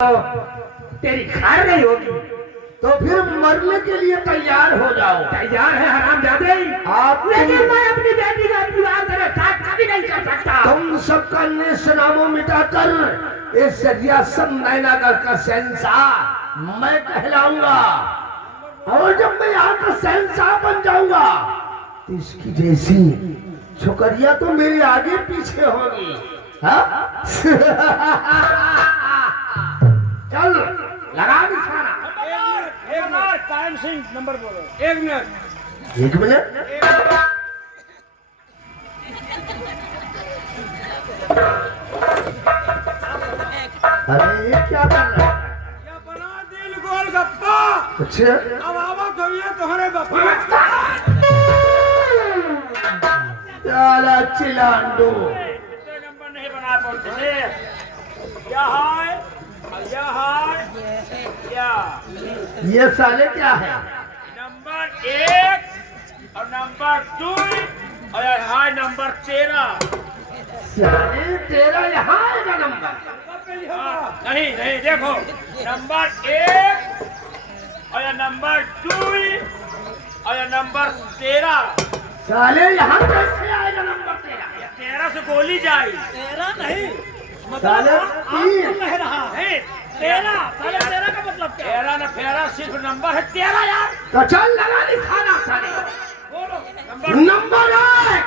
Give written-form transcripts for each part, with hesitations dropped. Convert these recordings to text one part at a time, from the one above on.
तेरी खार नहीं होगी तो फिर मरने के लिए तैयार हो जाओ। तैयार है हरामजादे। आप लेकिन मैं अपनी बेटी का विवाह तेरे साथ कभी नहीं कर सकता। तुम सबका नेशनामो मिटाकर इस रियासत नैनागढ़ का शहंशाह मैं कहलाऊंगा। और जब मैं यहाँ का शहंशाह बन जाऊंगा तो इसकी जैसी छोकरिया तो मेरे आगे पीछे होगी। हाँ? चल लगा निशाना। एक मिनट टाइम सिंह नंबर बोलो। एक मिनट। एक मिनट। अरे ये क्या कर रहा है? ये बना दिल गोल गप्पा। अच्छा अब आवत हुई तुम्हारे बापा। चला चिलांडू। नंबर नहीं बना पाते थे। क्या है? क्या? ये साले क्या है? नंबर 1 और नंबर 2 और हाय नंबर 13। साले तेरा यहाँ आएगा नंबर। नहीं नहीं देखो नंबर 1 और नंबर 2 और नंबर 13। साले यहाँ कैसे आएगा नंबर तेरा? 13 से गोली जाए। 13 नहीं साले तीन। कह रहा है 13 साले 13 का मतलब क्या? 13 ना फेरा सिर्फ नंबर है 13 यार। तो चल लगा निशाना साले। बोलो नंबर एक।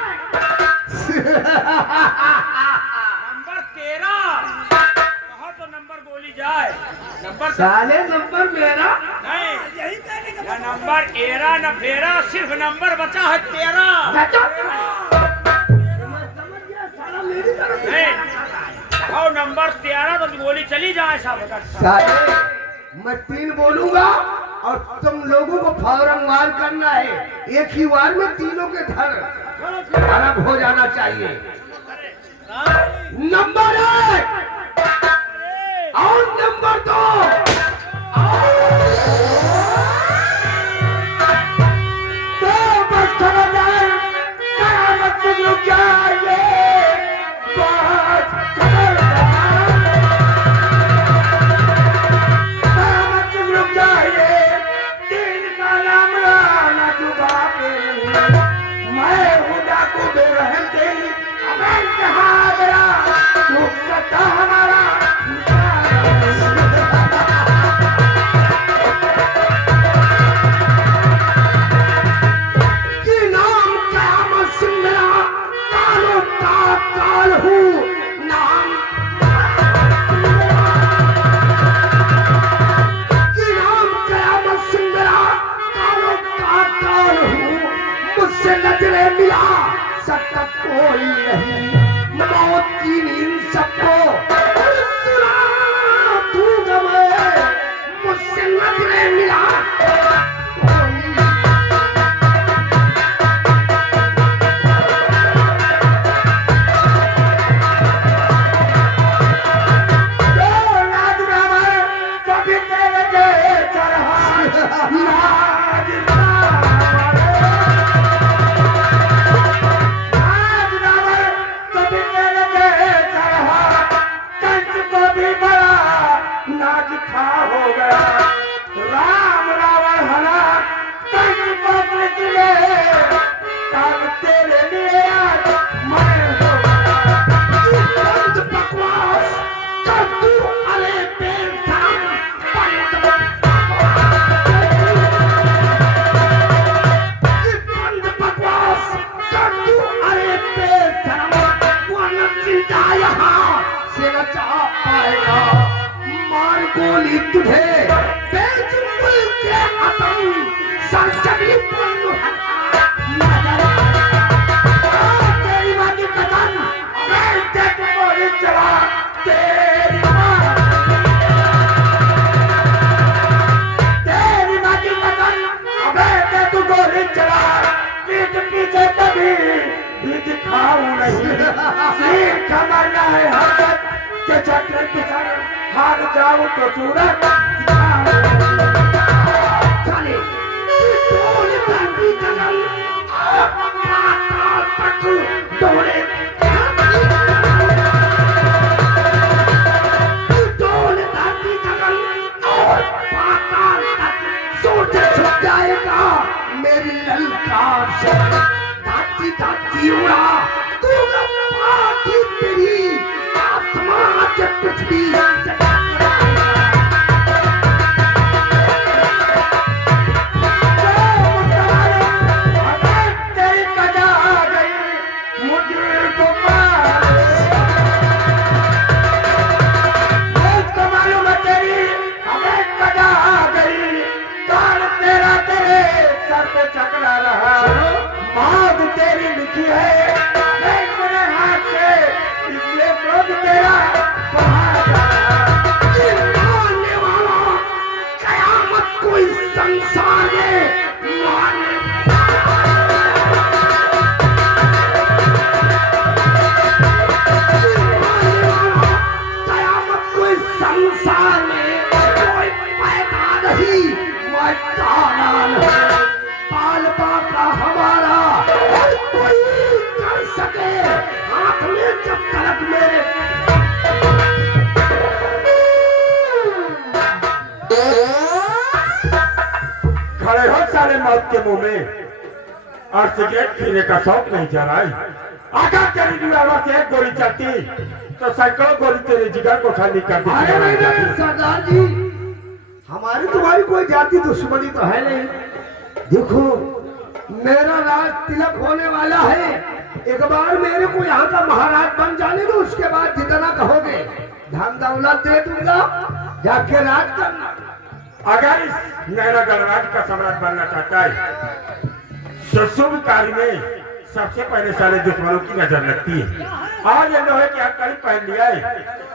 नंबर 13 कहो तो नंबर बोली जाए। नंबर साले नंबर मेरा नहीं यही कहने का नंबर 13 ना फेरा सिर्फ नंबर बचा है 13। साला मेरी तरफ नहीं कहो नंबर 13 तो गोली चली जाए साहब। साले मैं 3 बोलूंगा और तुम लोगों को फौरन वार करना है। एक ही वार में तीनों के धड़ अलग हो जाना चाहिए। नंबर 1 और नंबर 2 तो बस खबरदार कयामत से रुक जाइए। बस खबरदार कयामत से रुक जाइए। तीन का नाम लाना डूबा के मैं खुदा को बेरहम तेरी अबे कहाँ गया रुक सकता हमारा कि नाम कयामत से मेरा कालो का काल हूँ। नाम कि नाम कयामत से मेरा कालो का काल हूँ। मुझसे नजरे मिला सकता कोई नहीं। मौत की नींद सबको सुना दूंगा मैं। मुझसे नजरे मिला कोई कभी तेरे चढ़ा नाच खा हो गया। राम रावण हरा कंस को पृथ्वी तब तेरे लिए आज मैं हो गया। तू बंद बकवास कर तू अरे बेशरम बंद बकवास कर तू अरे बेशरम। वो न जिंदा यहाँ से न जा पाएगा। मार गोली तुझे बेजुबान के खत्म सरचबी पुल्लू तेरी माँ की कसम मैं देख गोली चला तेरी माँ की कसम अबे देख गोली चला पीठ पीछे कभी भी दिखाऊं नहीं। सिर खमरना है हरकत के चक्र पिछड़ हार जाओ तो सूरत चले डोले बाकी कलम तक डोले डोले बाकी जीवड़ा तू पाठी तेरी आत्मा के पृथ्वी तेरी कजा आ गई मुझको मालूम है तेरी हमें कजा आ गई काल तेरा तेरे सर पे चकरा रहा मांग तेरी लिखी है मेरे हाथ से इसलिए क्रोध तेरा बाहर जा रहा मानने वाला कयामत को इस संसार में मानने कयामत को इस संसार में कोई पैदा नहीं मैदान है पालपा का हमारा और कोई कर सके हाथ में जब तलक मेरे खड़े हो सारे मौत के मुंह में और सिगरेट पीने का शौक नहीं चला आगा तेरी दीवारों से एक गोली चलती तो सैकड़ों गोली तेरे जिगर को खाली कर अरे नहीं नहीं देती सरदार जी हमारी तुम्हारी कोई जाति दुश्मनी तो है नहीं देखो मेरा राज तिलक होने वाला है एक बार मेरे को यहाँ का महाराज बन जाने दो उसके बाद जितना कहोगे धन दौलत दे दूंगा जाके राज करना अगर इस नैना गणराज का सम्राट बनना चाहता है तो शुभ कार्य में सबसे पहले सारे दुश्मनों की नजर लगती है और ये लोहे की हथकड़ी पहन लिया है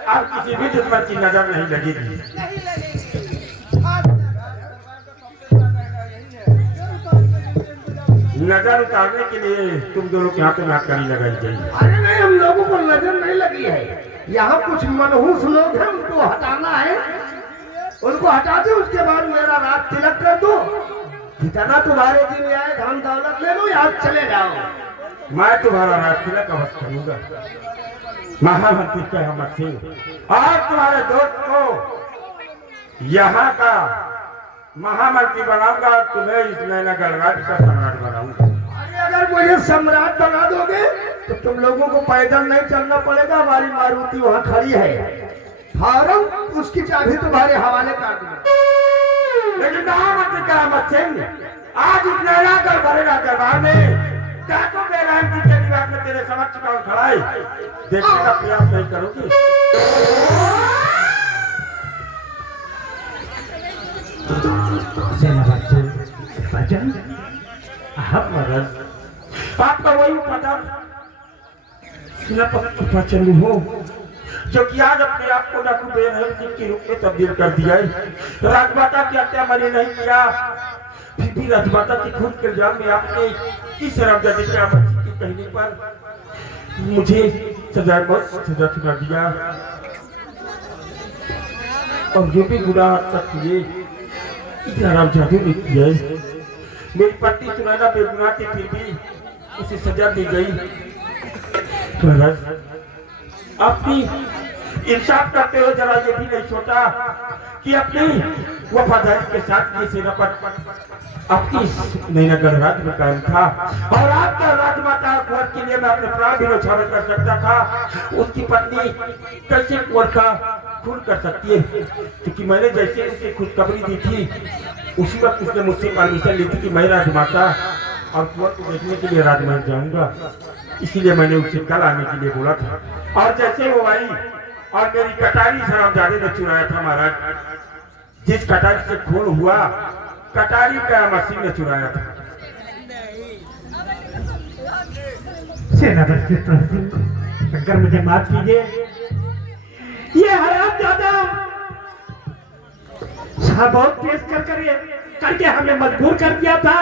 अब किसी भी दुश्मन की नजर नहीं लगेगी नजर उतारने के लिए तुम दोनों के हाथों में हथकड़ी लगाई जाएगी अरे नहीं हम लोगों को नजर नहीं लगी है यहाँ कुछ मनहूस लोग हैं उनको हटाना है उनको हटा दो उसके बाद मेरा राज तिलक कर दो जितना तुम्हारे दिन आए धन दौलत ले लो यहाँ चले जाओ मैं तुम्हारा राज तिलक अवश्य करूंगा महामंत्री अहमद सिंह और तुम्हारे दोस्त को यहाँ का महामंत्री बनाऊंगा और तुम्हें इस नैना गणराज का सम्राट बनाऊंगा अरे अगर मुझे सम्राट बना दोगे तो तुम लोगों को पैदल नहीं चलना पड़ेगा हमारी मारुति वहाँ खड़ी है फार्म उसकी चाबी तुम्हारे हवाले कर दूंगा लेकिन महामंत्री अहमद सिंह आज इस नैना गढ़ भरेगा दरबार में जाको बेरहम की तेरी बात में तेरे समक्ष कौन खड़ा है देखने का प्रयास नहीं करोगी आपका वही पता चलू हो जो कि आज अपने आप को डाकू बेरहम सिंह के रूप में तब्दील कर दिया है राजमाता की हत्या मैंने नहीं किया फिर भी राजमाता की खून के इल्जाम में आपने इस रामजादे के अहमद सिंह के कहने पर मुझे सजा सजा सुना दिया और जो भी गुनाह तक किए इतना रामजादे ने किया है मेरी पत्नी सुनैना बेगुनाह थी फिर भी उसे सजा दी गई अपनी इंसाफ करते हो जरा ये भी नहीं सोचा कि अपनी वफादारी के साथ ये सेना पर अपनी नैना गणराज में कायम था और आपका राजमाता कुंवर के लिए मैं अपने प्राण भी न्यौछावर कर सकता था उसकी पत्नी कैसे कुंवर का खून कर सकती है क्योंकि मैंने जैसे उसे खुशखबरी दी थी उसी वक्त उसने मुझसे परमिशन ली थी कि मैं राजमाता और कुंवर को देखने के लिए राजमहल जाऊंगा इसीलिए मैंने उसे कल आने के लिए बोला था और जैसे वो आई और मेरी कटारी हरामजादे ने चुराया था महाराज जिस कटारी से खून हुआ कटारी का मसीह ने चुराया था सेनापति अगर मुझे माफ कीजिए ये हरामजादा बहुत पेश करके हमें मजबूर कर दिया था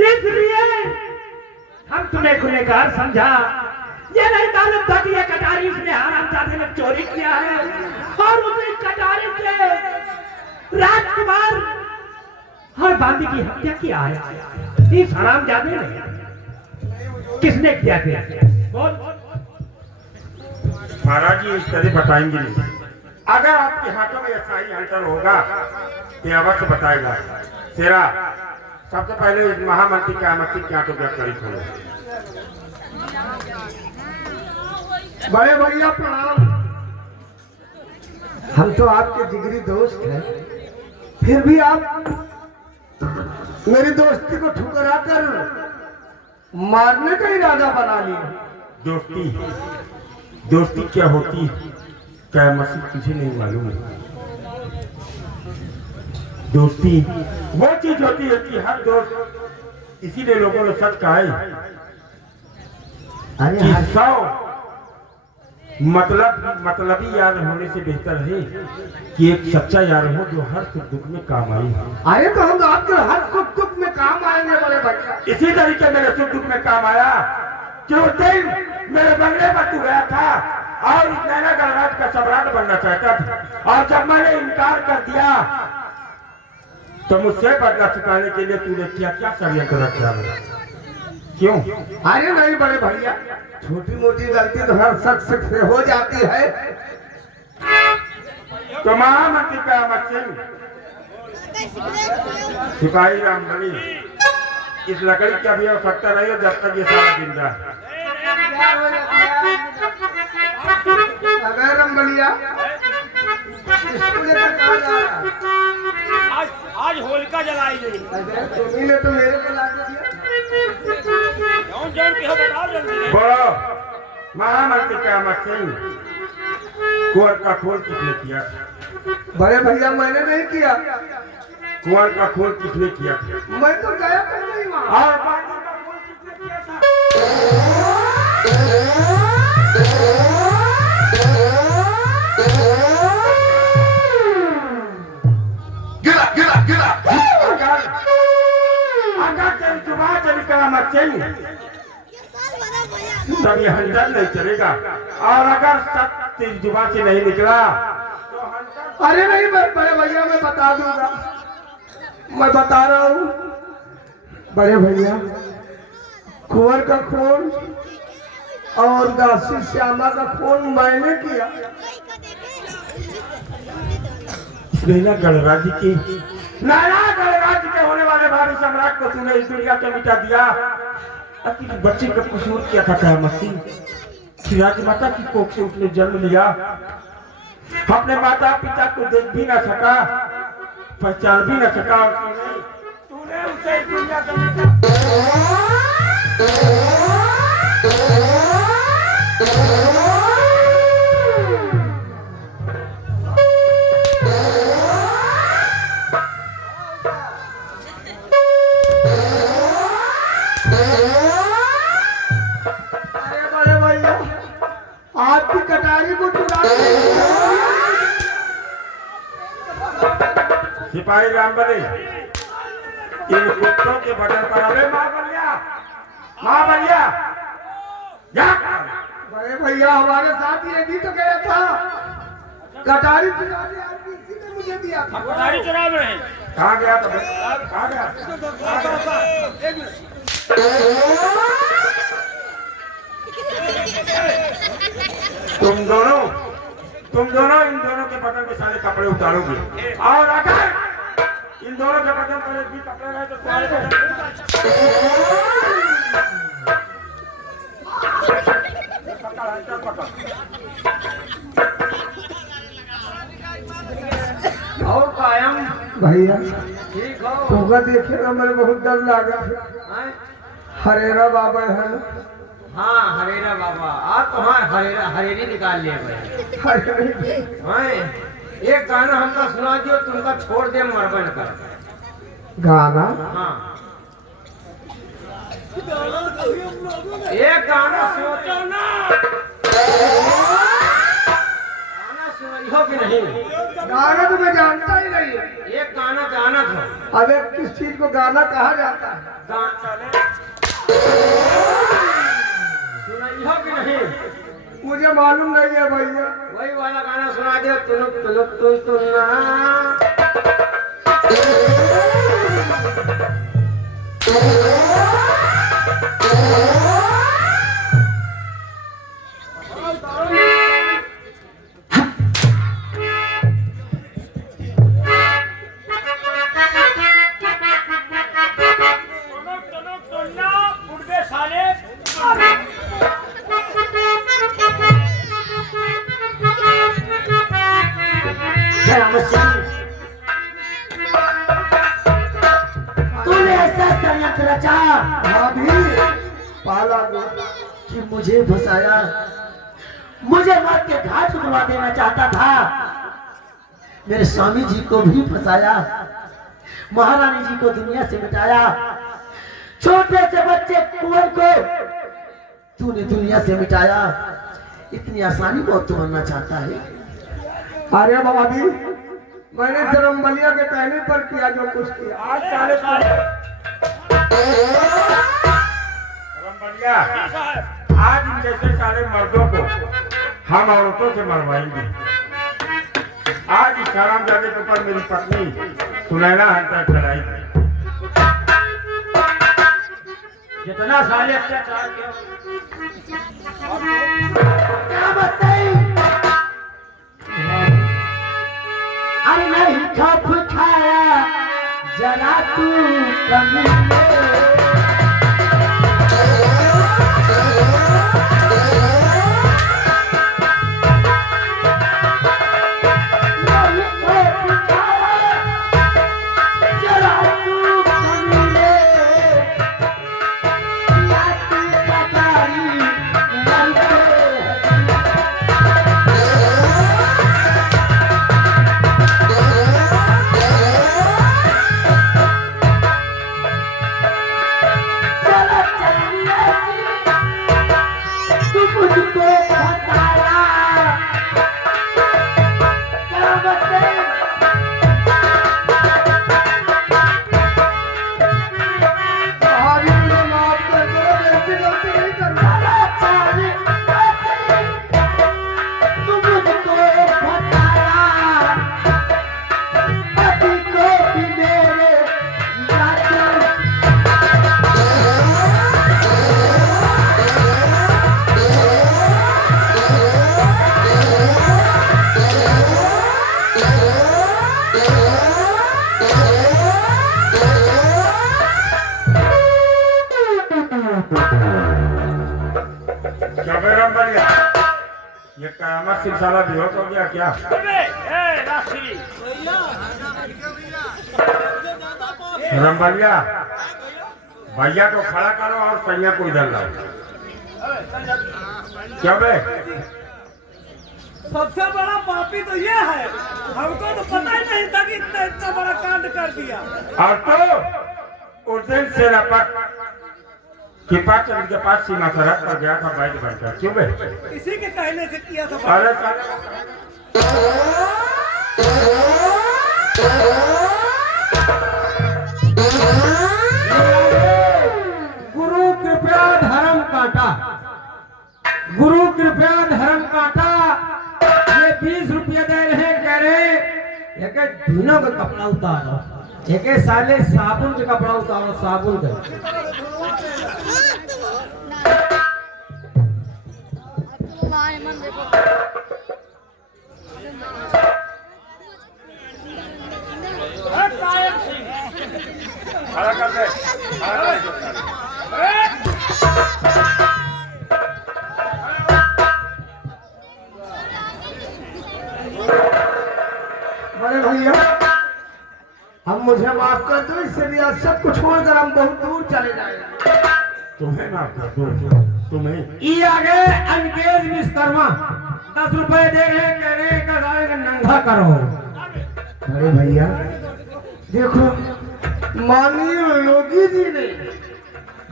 इसलिए हम तुम्हें गुनहगार समझा ये नहीं मालूम था कि ये कटारी उसने हरामजादे ने चोरी किया है और उसी कटारी से राजकुमार और बांदी की हत्या किया है इस हरामजादे ने किसने किया बोल महाराज जी इस तरह बताएंगे नहीं अगर आपके हाथों में ऐसा ही हंटर होगा तो अवश्य बताएगा तेरा सबसे पहले इस महामंत्री के आमंत्रित क्या तो क्या करी करो। बड़े भैया प्रणाम। हम तो आपके जिगरी दोस्त हैं, फिर भी आप मेरी दोस्ती को ठुकरा कर मारने का इरादा बना लिया। दोस्ती दोस्ती क्या होती क्या मसीह तुझे नहीं मालूम है? दोस्ती वो चीज होती है कि हर दोस्त, इसीलिए लोगों ने सच कहा है अरे कि हाँ, 100 मतलबी यार होने से बेहतर है कि एक सच्चा यार हो जो हर सुख दुख में काम आए। अरे तो हम आपके हर सुख दुख में काम आएंगे बड़े भैया। इसी तरीके मेरे सुख दुख में काम आया कि उस दिन मेरे बंगले पर तू गया था और इस नैना गणराज का सम्राट बनना चाहता था, और जब मैंने इनकार कर दिया तो मुझसे बदला चुकाने के लिए तूने क्या क्या षड्यंत्र रचा है? क्यों? अरे नहीं बड़े भैया, छोटी मोटी गलती तो हर शख्स से हो जाती है। तो महामंत्री का अमर सिंह सिपाही रामबली, इस लकड़ी का भी आवश्यकता रही है जब तक ये सारा जिंदा है। अगर रामबलिया आज होलिका जलाई गई। तुमने तो मेरे को ला दिया। बोलो महामंत्री का अमर सिंह, कुंवर का खोल किसने किया? बड़े भैया मैंने नहीं किया, कुंवर का खोल किसने किया? मैं तो गया था नहीं वहाँ। और बाकी का खोल किसने किया था? अगर तेरी जुबान चली कर अमर सिंह तब ये हंटर नहीं चलेगा, और अगर सब तेरी जुबान से नहीं निकला तो हंटर। अरे नहीं बड़े भैया, मैं बता दूंगा, मैं बता रहा हूँ बड़े भैया। कुंवर का खून और दासी श्यामा का खून मैंने किया। नैना गणराज्य की नैना गणराज्य के होने वाले भारी सम्राट को तूने इस दुनिया से मिटा दिया। अपनी बच्चे का कसूर क्या था क्या मसीह? कि राजमाता की कोख से उसने जन्म लिया, अपने माता पिता को देख भी ना सका, पहचान भी ना सका, और तूने उसे इस दुनिया से मिटा। आपकी कटारी को चुरा सिपाही रामबली, इन कुत्तों के बदन पर अबे माँ बलिया जा। बड़े भैया हमारे साथ ये भी तो गया था, कटारी चुराने आपकी किसी ने मुझे दिया था। कटारी चुरा रहे हैं। कहाँ गया था? कहाँ गया? तुम दोनों इन दोनों के बदन के सारे कपड़े उतारोगे, और अगर इन दोनों के बदन पर एक भी कपड़े रहे तो तुम्हारे और कायम भैया ठीक हो? होगा देखेगा, मेरे बहुत डर लगा। हरेरा बाबा है ना? हाँ हरेरा बाबा, आप तो हाँ हरेरी निकाल लिए भाई। हाँ एक गाना हमका सुना दियो, तुमका छोड़ दे मरबन कर गाना। हाँ एक गाना सोचो ना, गाना सुनियो कि नहीं? गाना तो मैं जानता ही नहीं है। एक गाना जाना था। अब एक किस चीज को गाना कहा जाता है? सुनियो कि नहीं? मुझे मालूम नहीं है भैया। वही वाला गाना सुना दियो, तुनुक तुनुक तुन तुन्ना। सलामत सिंह, तूने ऐसा षड्यंत्र रचा भाभी पाला गो कि मुझे फंसाया, मुझे मौत के घाट उतरवा देना चाहता था। मेरे स्वामी जी को भी फंसाया, महारानी जी को दुनिया से मिटाया, छोटे से बच्चे कुंवर को तूने दुनिया से मिटाया। इतनी आसानी मौत तो मरना चाहता है? अरे भाभी मैंने जरम्बलिया के कहने पर किया जो कुछ किया। आज साले रमबलिया, आज इन जैसे सारे मर्दों को हम औरतों से मरवाएंगे। आज इस हरामजादे के ऊपर मेरी पत्नी सुनैना हंटर चलाएगी। जितना साले अत्याचार किया, क्या बताई? अरे नहीं खप खाया जरा तू कमीने, ये कयामत सिलसिला बेहोश हो गया क्या? रमबलिया, भैया को खड़ा करो और सैया को इधर लाओ। क्या बे? सबसे बड़ा पापी तो ये है, हमको तो पता ही नहीं था कि इतना बड़ा कांड कर दिया। और तो उस दिन सेनापत के पास सीमा सरहद पर गया था बैठ बनकर। क्यों बे? इसी के कहने से किया था। अरे गुरु कृपया धर्म काटा, गुरु कृपया धर्म काटा। ये 20 रुपया दे रहे, कह रहे एक धुनों का कपड़ा उतारो, एक साले साबुन के कपड़ा उतारो, साबुन का। खड़ा कर दे, खड़ा कर दे। बड़े भैया हम मुझे माफ कर दो, इस रियासत को छोड़कर हम बहुत दूर चले जाएंगे। तुम्हें माफ कर दो, तुम्हें। ये आगे अंकेज विश्वकर्मा 10 रुपए दे रहे, कह रहे का नंगा करो। अरे भैया देखो, माननीय योगी जी ने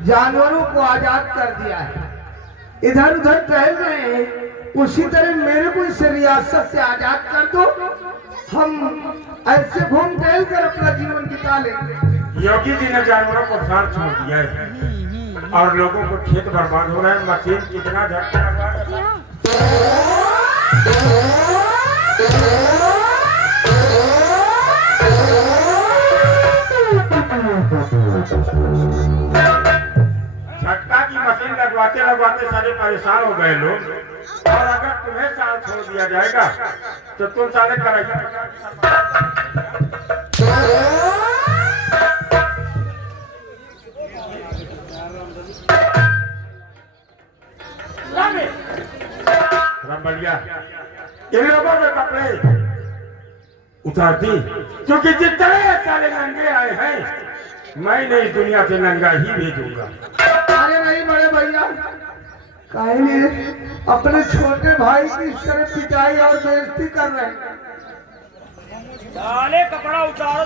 जानवरों को आजाद कर दिया है, इधर उधर टहल रहे हैं, उसी तरह मेरे को इस रियासत से आजाद कर दो, हम ऐसे घूम टहल कर अपना जीवन बिता लेंगे। योगी जी ने जानवरों को साथ छोड़ दिया है और लोगों को खेत बर्बाद हो रहा है। मशीन कितना झटका लगा है। झटका की मशीन लगवाते लगवाते सारे परेशान हो गए लोग। और अगर तुम्हें साथ छोड़ दिया जाएगा तो तुम सारे कराइए। रमबलिया, इन लोगों के कपड़े उतार दी, क्योंकि जितने सारे नंगे आए हैं मैं नहीं दुनिया से नंगा ही भेजूंगा। अरे नहीं बड़े भैया, काहे लिए अपने छोटे भाई की इस तरह पिटाई और बेइज्जती कर रहे हैं? साले कपड़ा उतारो,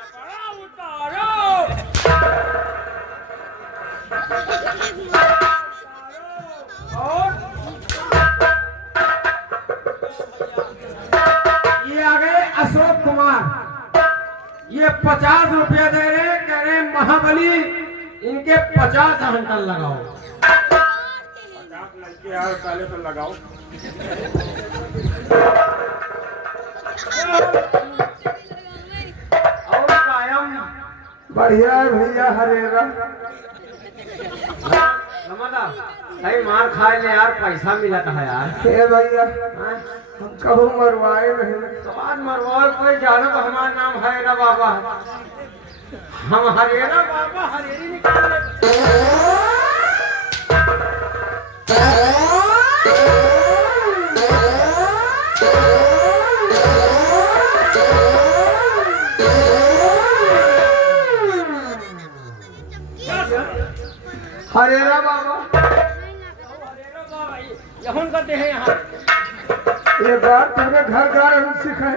कपड़ा उतारो। और ये आ गए अशोक कुमार, ये 50 रुपया दे रहे, कह रहे महाबली इनके 50 हंटल लगाओ। 50 लड़के यार साले तो लगाओ। और कायम बढ़िया है भैया हरेरा। नमदा भाई मार खाए ले यार, पैसा मिला था यार। हे भैया हम कभी मरवाए नहीं। समाज मरवाए कोई जानो तो हमारा नाम हरेरा बाबा है। हम हरेरा बाबा हरेरी निकाल हरेरा बाबा यहून करते हैं यहाँ। ये बात तुमने घर घर हम सिखाए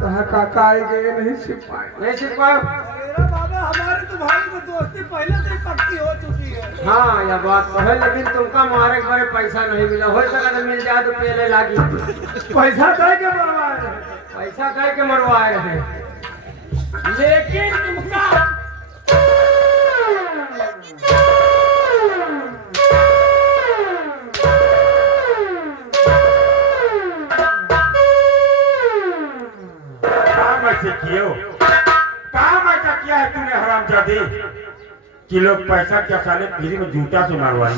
तो काका आए गए नहीं सीख पाए। नहीं सीख पाए। मेरा बाबा, हमारे तुम्हारी तो दोस्ती पहले से ही पक्की हो चुकी है। हाँ यह बात तो है, लेकिन तुमका मारे के बारे पैसा नहीं मिला। हो सका तो मिल जाए तो पहले लागी। पैसा दे के मरवाए रहे। पैसा दे के मरवाए रहे, लेकिन तुमका काम ऐसा किया है तूने हरामजादी कि लोग पैसा क्या साले फ्री में जूता से मारवाई।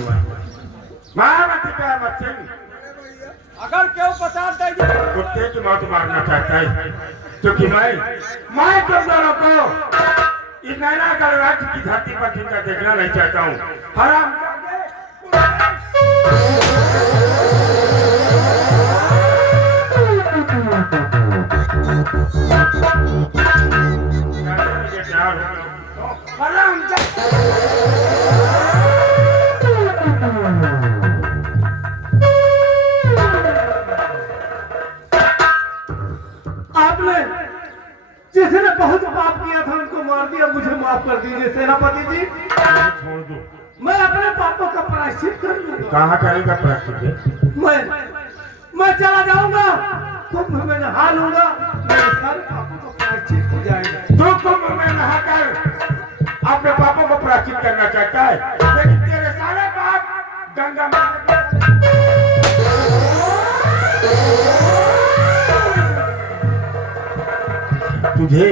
अगर क्यों 50 दे दी, कुत्ते की मौत मारना चाहता है, क्योंकि मैं तुम दोनों को इस नैना राज्य की धरती पर जिंदा देखना नहीं चाहता हूँ। हराम आपने जिसने बहुत पाप किया था उनको मार दिया, मुझे माफ कर दीजिए सेनापति जी। छोड़ दो। मैं अपने पापों का प्रायश्चित कर लूंगा। कहाँ करेगा प्रायश्चित? मैं चला जाऊंगा, कुंभ में नहा लूंगा, मेरे सारे पापों का प्रायश्चित हो जाएगा। तू कुंभ में नहाकर अपने पापों को प्रायश्चित करना चाहता है, लेकिन तेरे सारे पाप गंगा में तुझे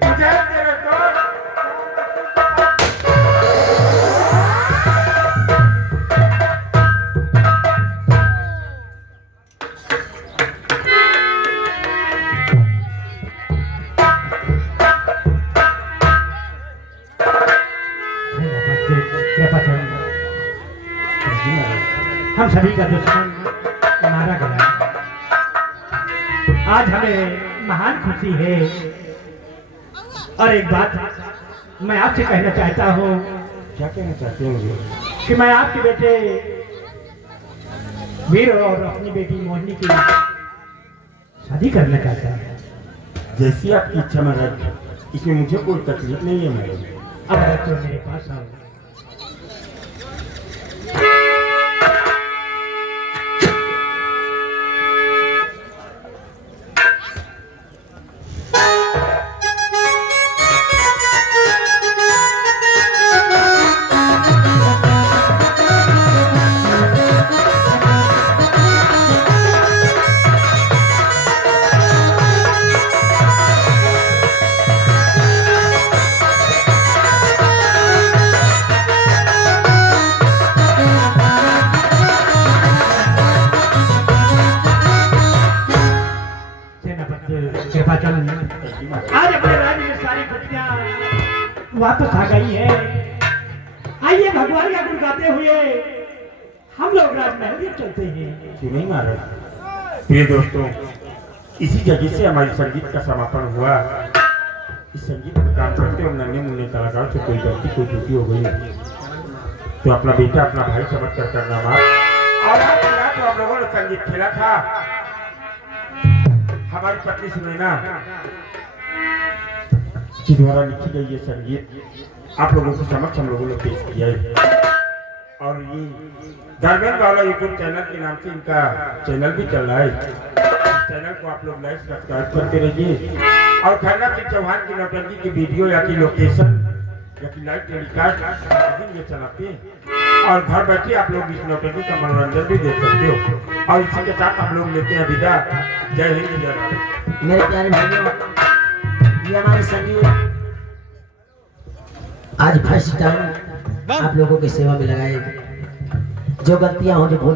तेरे दोस्त हम सभी का दुश्मन मारा गया। आज हमें महान खुशी है। और एक बात मैं आपसे कहना चाहता हूँ। क्या कहना चाहते हो? कि मैं आपके बेटे वीर और अपनी बेटी मोहिनी की शादी करना चाहता हूँ। जैसी आपकी इच्छा महाराज, इसमें मुझे कोई तकलीफ नहीं है महाराज। अब तो मेरे पास आओ। आज अपने राज्य में सारी खुशियाँ वापस आ गई है। आइए भगवान का गुण गाते हुए हम लोग राजमहल चलते हैं। क्यों नहीं महाराज? प्रिय दोस्तों, इसी जगह से हमारी संगीत का समापन हुआ। इस संगीत का काम करते हुए नन्हे मुन्ने कलाकार से कोई गलती कोई त्रुटि हो गई तो अपना बेटा अपना भाई समझ कर करना माफ। और आज रात को हम लोगों ने संगीत खेला था। हमारी पत्नी सुनैना के द्वारा लिखी गई ये संगीत आप लोगों के समक्ष हम लोगों ने पेश किया है। और ये धर्मेंद्र वाला यूट्यूब चैनल के नाम से इनका चैनल भी चल रहा है। चैनल को आप लोग लाइक सब्सक्राइब करते रहिए। और खन्ना सिंह चौहान की नौटंकी की वीडियो या की लोकेशन या की लाइव टेलीकास्ट ये चलाते हैं और घर बैठे आप लोग इस नौटंकी का मनोरंजन भी देख सकते हो। और इसी के साथ हम लोग लेते हैं विदा। जय हिंद जय भारत। मेरे प्यारे भाइयों, ये हमारे संगीत आज फर्स्ट टाइम आप लोगों की सेवा में लगाए। जो गलतियां हो जो भूल